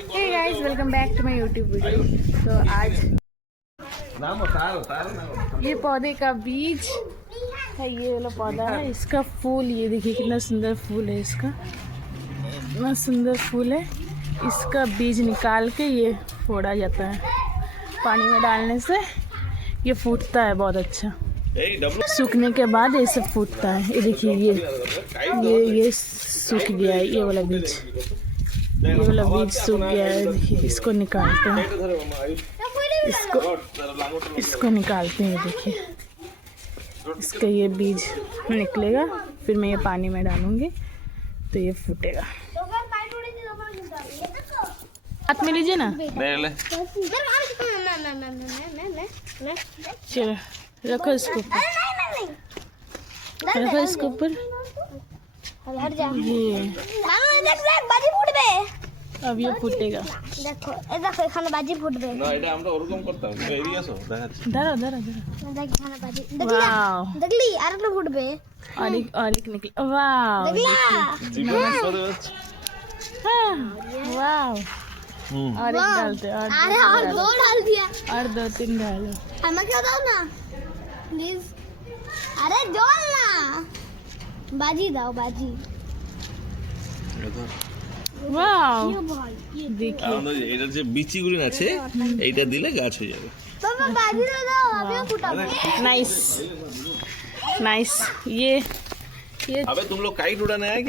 Hey guys, welcome back to my YouTube video. तो आज ये पौधे का बीज है, ये वाला पौधा है। इसका फूल ये देखिए कितना सुंदर फूल है, इसका इतना सुंदर फूल है। इसका बीज निकाल के ये फोड़ा जाता है, पानी में डालने से ये फूटता है बहुत अच्छा। सूखने के बाद ये सब फूटता है। ये देखिए ये सूख गया है, ये वाला बीज सूख गया है। देखिए इसको निकालते हैं, इसको निकालते हैं। देखिए इसका ये बीज निकलेगा, फिर मैं ये पानी में डालूंगी तो ये फूटेगा। हाथ में लीजिए ना, चलो रखो इसको ऊपर, रखो इसको ऊपर। ये अब ये फूटेगा। দেখো দেখো এখানে বাজি ফুটবে না, এটা আমরা ওরকম করতাম। তুমি এদিকে আসো, দেখাচ্ছি। धरो দেখ এখানে বাজি वाओ, দেখলি আর একটা ফুটবে और एक निकला। वाओ দেখলা हाँ, वाओ। और एक डालते और আরে আর দো ডাল দিয়া और 2-3 डालो। আমাকে দাও না প্লিজ। আরে জল না, বাজি দাও বাজি। वाओ ভাই देखिए, আমাদের এটার যে বিচিগুলো আছে এইটা দিলে গাছ হয়ে যাবে। বাবা বাজি দাও, আমিও ফুটাবো। Nice nice. ये अबे तुम लोग काइट उड़ाने आए कि